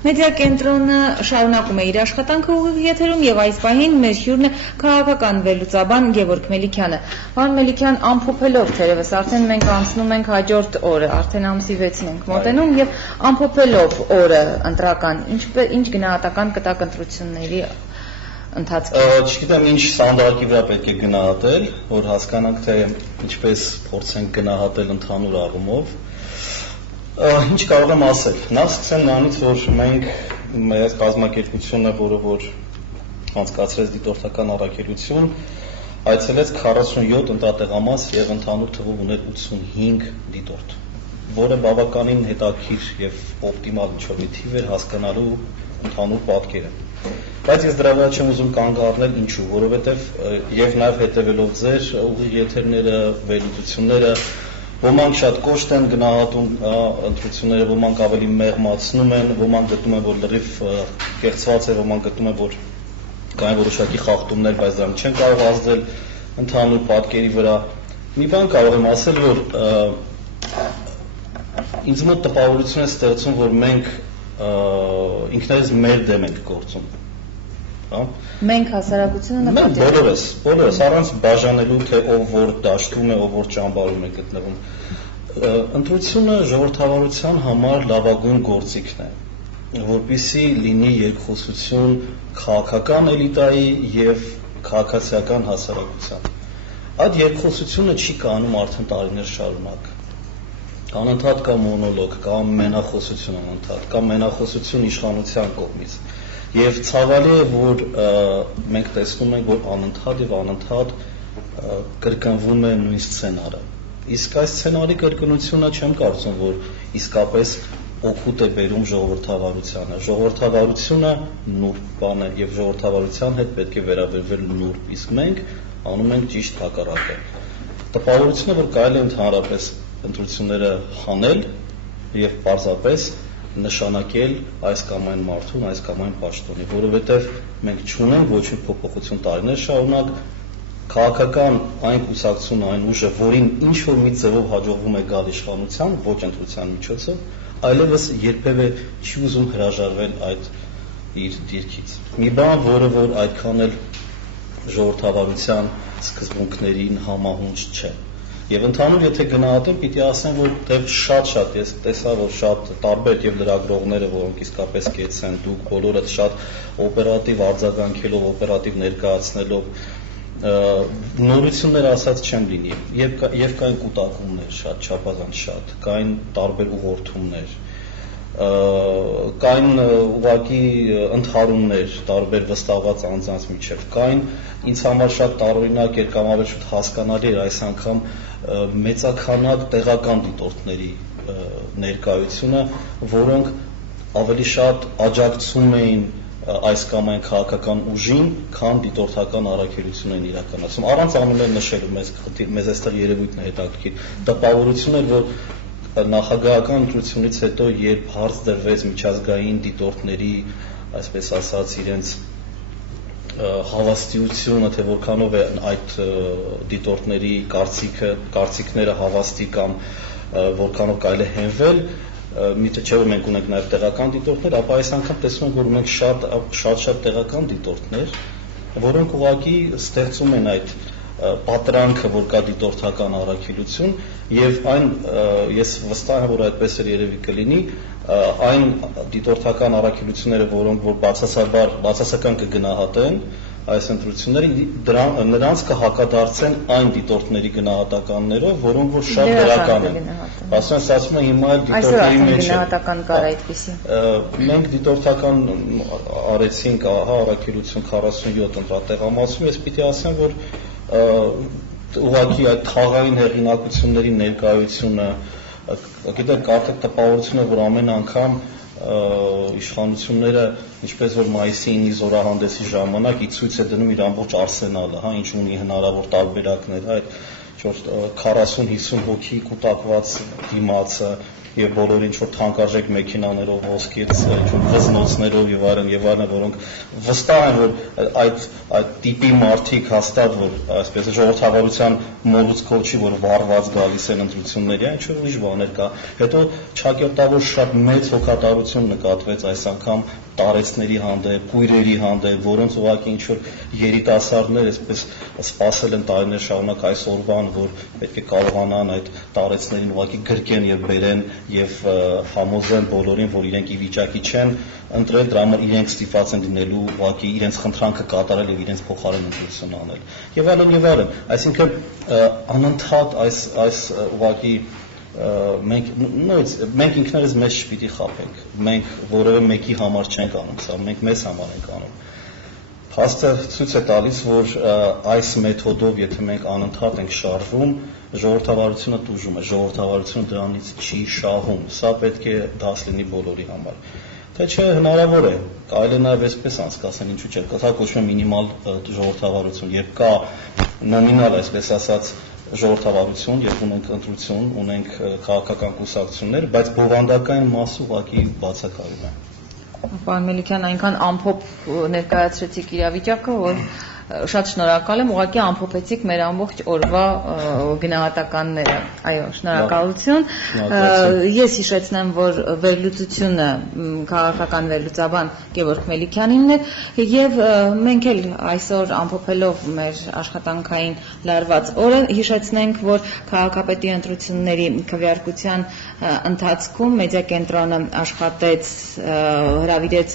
Մեդիա կենտրոնը շարունակում է իր աշխատանքը ուղիղ եթերում եւ այս պահին մեր հյուրն է քաղաքական վերլուծաբան Գևորգ Մելիքյանը։ Պարոն Մելիքյան, ամփոփելով թերևս արդեն մենք անցնում ենք հաջորդ օրը, արդեն ամսի 6-ին ենք մոտենում եւ ամփոփելով օրը ընտրական, ինչ գնահատական կտակ ընտրությունների ընթացքին։ Չգիտեմ ինչ ստանդարտի վրա պետք է գնահատել, որ հասկանանք թե ինչպես փորձենք գնահատել ընդհանուր առումով։ Ինչ կարող եմ ասել։ Նախ սկսեմ նրանից, որ մենք մեր կազմակերպությունը, որը որ անցկացրեց դիտորդական առաքելություն, այցելեց 47 ընտրատեղամաս եւ ընդհանուր թվով ուներ 85 դիտորդ, որը բավականին հետաքրքիր եւ օպտիմալ ինչ-որ մի թիվ էր հասկանալու ընդհանուր պատկերը։ Բայց ես դրա վրա չեմ ուզում կանգ առնել, ինչու, որովհետեւ եւ նաեւ հետեւելով ձեր ուղիղ եթերները, վերլուծությունները, ոմանք շատ կոշտ են գնահատում ընտրությունները, ոմանք ավելի մեղմացնում են, ոմանք գտնում են, որ լրիվ կեղծված է, ոմանք գտնում են, որ կային որոշակի խախտումներ, բայց դրանք չեն կարող ազդել ընդհանուր պատկերի վրա։ Մի բան կարող եմ ասել, որ ինձ մոտ տպավորություն է ստեղծում, որ մենք ինքներս մեր դեմ ենք գործում։ Մենք հասարակությունը նկատի բոլորս առանց բաժանելու թե ով որ դաշտում է, ով որ ճամբարում է գտնվում։ Ընտրությունը ժողովրդավարության համար լավագույն գործիքն է, որպեսզի լինի երկխոսություն քաղաքական էլիտայի եւ քաղաքացիական հասարակության։ Այդ երկխոսությունը չի կանում արդեն տարիներ շարունակ։ Անընդհատ կա մոնոլոգ, կա մենախոսություն անընդհատ, կա մենախոսություն իշխանության կողմից։ Եվ ցավալի է, որ մենք տեսնում ենք, որ անընդհատ եւ անընդհատ կրկնվում է նույն սցենարը։ Իսկ այս սցենարի կրկնությունը չեմ կարծում, որ իսկապես օգուտ է բերում ժողովրդավարությանը։ Ժողովրդավարությունը նուրբ բան է եւ ժողովրդավարության հետ պետք է վերաբերվել նուրբ, իսկ մենք անում ենք ճիշտ հակառակը։ Տպավորությունը, որ կարելի է ընդհանրապես ընտրությունները հանել եւ պարզապես նշանակել այս կամ այն մարդուն, այս կամ այն պաշտոնի, որովհետև մենք չունենք ոչ մի փոփոխություն տարիներ շարունակ, քաղաքական այն կուսակցությունը, այն ուժը, որին ինչ-որ մի ձևով հաջողվում է գալ իշխանության, ոչ ընտրության միջոցով, այլևս երբևէ չի ուզում հրաժարվել այդ իր դիրքից։ Մի բան, որը որ այդքան էլ ժողովրդավարության սկզբունքներին համահունչ չէ։ Եվ ընդհանուր եթե գնահատեմ, պիտի ասեմ, որ դեռ շատ ես տեսա, որ շատ տարբեր եւ լրագրողները, որոնք իսկապես կեց են, դուք բոլորը շատ օպերատիվ արձագանքելով, օպերատիվ ներկայացնելով նորություններ ասած չեմ լինի։ Եվ կային կուտակումներ, շատ չափազանց շատ, կային տարբեր ուղղորդումներ, կային ուղղակի ընդհարումներ, տարբեր վստահված անձանց միջև, կային ինձ համար շատ տարօրինակ էր կամ ավելի շուտ հասկանալի էր այս անգամ մեծաքանակ տեղական դիտորդների ներկայությունը, որոնք ավելի շատ աջակցում էին այս կամ այն քաղաքական ուժին, քան դիտորդական առաքելություն են իրականացում։ Առանց անուններ նշելու մեզ այստեղ երևույթն է հետաքրքիր։ Տպավորություն էր, որ նախագահական ընտրությունից հետո, երբ հարց դրվեց միջազգային դիտորդների, այսպես ասած, իրենց հավաստիությունը, թե որքանով է այդ դիտորդների կարծիքները հավաստի կամ որքանով կարելի է հենվել, միտը չէ որ մենք ունենք նաև տեղական դիտորդներ, ապա այս անգամ տեսնում ենք, որ մենք շատ տեղական դիտորդներ, որոնք ուղղակի ստեղծում են այդ պատրանքը, որ կա դիտորդական առաքելություն, եւ այն ես վստահ եմ, որ այդպես էլ երևի կլինի, այն դիտորդական առաքելությունները, որոնք որ բացասական կգնահատեն այս ընտրությունները, նրանց կհակադարձեն այն դիտորդների գնահատականներով, որոնք որ շատ դրական են։ Ասում են, ասում են հիմա էլ դիտորդների մեջ է։ Գնահատական կար այդպեսի։ Մենք դիտորդական արեցինք առաքելություն 47 ընտրատեղամասում, ես պիտի ասեմ, որ ուղղակի այդ խաղային հեղինակությունների ներկայությունը, գիտեք, կարծեք տպավորությունը, որ ամեն անգամ իշխանությունները, ինչպես որ մայիսի 9-ի զորահանդեսի ժամանակ ի ցույց է դնում իր ամբողջ արսենալը, ինչ ունի հնարավոր տարբերակներ, այդ 40-50 հոգի կուտակված դիմացը եւ բոլոր ինչ որ թանկարժեք մեքենաներով, ոսկից, վզնոցներով եւ այլն, որոնք վստահ են, որ այդ տիպի մարդիկ հաստատ որ այսպես ժողովրդավարության մոլուցքով չի, որ վառված գալիս են ընտրությունների, ինչ որ ուրիշ բաներ կա։ Հետո չակերտավոր շատ մեծ հոգատարություն նկատվեց այս անգամ տարեցների հանդեպ, կույրերի հանդեպ, որոնց ուղղակի ինչ որ երիտասարդներ այսպես սպասել են տարիներ շարունակ այսօրվան, որ պետք է կարողանան այդ տարեցներին ուղղակի գրկեն եւ բերեն եւ համոզեն բոլորին, որ իրենք ի վիճակի չեն ընտրել, դրա համար իրենք ստիպված են լինելու ուղղակի իրենց խնդրանքը կատարել եւ իրենց փոխարեն ընտրություն անել։ Եվ այլն, այսինքն անընդհատ այս ուղղակի մենք ինքներս մեզ չպիտի խաբենք, մենք որևէ մեկի համար չենք անում սա, մենք մեզ համար ենք անում։ Փաստը ցույց է տալիս, որ այս մեթոդով, եթե մենք անընդհատ ենք շարժվում, ժողովրդավարությունը տուժում է, ժողովրդավարությունը դրանից չի շահում, սա պետք է դաս լինի բոլորի համար։ Թե չէ հնարավոր է, կարելի է նաև այսպես անցկացնել, ինչու՞ չէ, դա կոչվում է մինիմալ ժողովրդավարություն, երբ կա նոմինալ, այսպես ասած, ժողովրդավարություն, երբ ունենք ընտրություն, ունենք քաղաքական կուսակցություններ, բայց բովանդակային մասը ուղղակի բացակայում է։ Պարոն Մելիքյան, այնքան ամփոփ ներկայացրեցիք իրավիճակը, որ շատ շնորհակալ եմ, ուղղակի ամփոփեցիք մեր ամբողջ օրվա գնահատականները։ Այո, շնորհակալություն։ Ես հիշեցնեմ, որ վերլուծությունը քաղաքական վերլուծաբան Գևորգ Մելիքյանինն էր, եւ մենք էլ այսօր ամփոփելով մեր աշխատանքային լարված օրը հիշեցնենք, որ քաղաքապետի ընտրությունների քվեարկության ընթացքում մեդիա կենտրոնը աշխատեց, հրավիրեց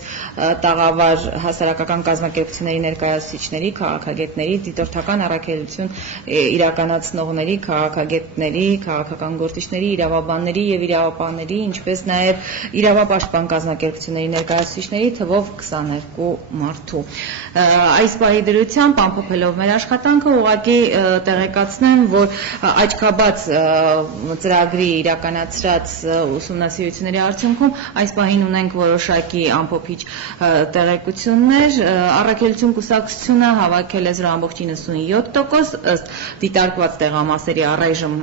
տաղավար հասարակական կազմակերպությունների ներկայացուցիչների, քաղաքագետների, դիտորդական առաքելություն իրականացնողների, քաղաքագետների, քաղաքական գործիչների, իրավաբանների եւ իրավապահների, ինչպես նաեւ իրավապաշտպան կազմակերպությունների ներկայացուցիչների թվով 22 մարդու։ Այս պահի դրությամբ ամփոփելով մեր աշխատանքը ուղղակի տեղեկացնեմ, որ աչքաբաց ծրագրի իրականացրած ուսումնասիրությունների արդյունքում այս պահին ունենք որոշակի ամփոփիչ տեղեկություններ։ Առաքելություն կուսակցությունը հավաքել է 0.97%, ըստ դիտարկված տեղամասերի առայժմ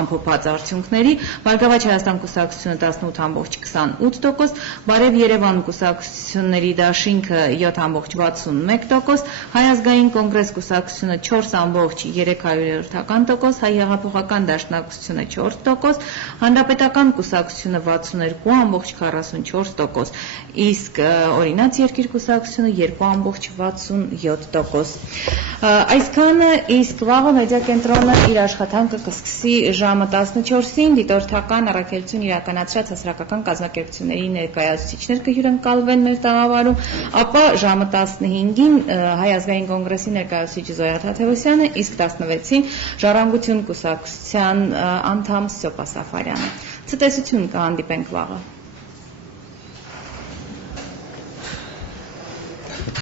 ամփոփած արդյունքների, Բարգավաճ Հայաստան կուսակցությունը 18.28%, Բարև Երևան կուսակցությունների դաշինքը 7.61%, Հայ ազգային կոնգրես կուսակցությունը 4.3%, Հայ հեղափոխական դաշնակցությունը 4%, Հանրապետական կուսակցությունը 62.44%, իսկ Օրինաց երկիր կուսակցությունը 2.67%։ Այսքանը, իսկ վաղը մեդիա կենտրոնը իր աշխատանքը կսկսի ժամը 14-ին, դիտորդական առաքելություն իրականացրած հասարակական կազմակերպությունների ներկայացուցիչներ կհյուրընկալվեն մեր տաղավարում, ապա ժամը 15-ին Հայ ազգային կոնգրեսի ներկայացուցիչ Զոյա Թադևոսյանը, իսկ 16-ին Ժառանգություն կուսակցության անդամ Սյոպա Սաֆարյանը։ Ցտեսություն, կհանդիպենք վաղը։